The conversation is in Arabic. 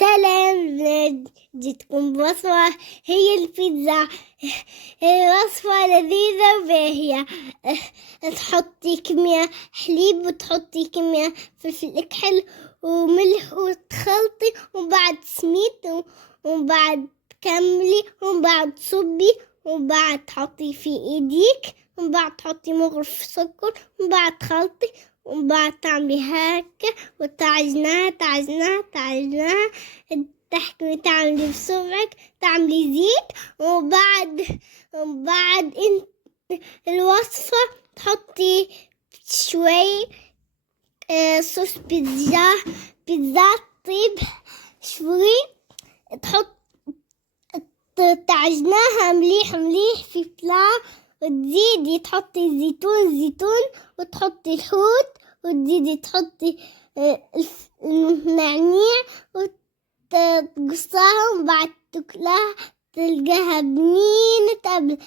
سلام، جيتكم بوصفة هي البيتزا. وصفة لذيذة وباهية. تحطي كمية حليب وتحطي كمية فلفل أكحل وملح وتخلطي، وبعد سميد، وبعد تكملي، وبعد تصبي، وبعد تحطي في ايديك، وبعد تحطي مغرف سكر، وبعد تخلطي، وبعد تعملي هكا وتعجنها تحكمي، تعملي بصبعك، تعملي زيت، وبعد انت الوصفة تحطي شوي صوص بيتزا طيب شوي، تحط تعجناها مليح في بلان، وتزيدي تحطي زيتون، وتحطي الحوت، وتزيدي تحطي النعناع وتقصاها، وبعد تاكلها تلقاها بنينة.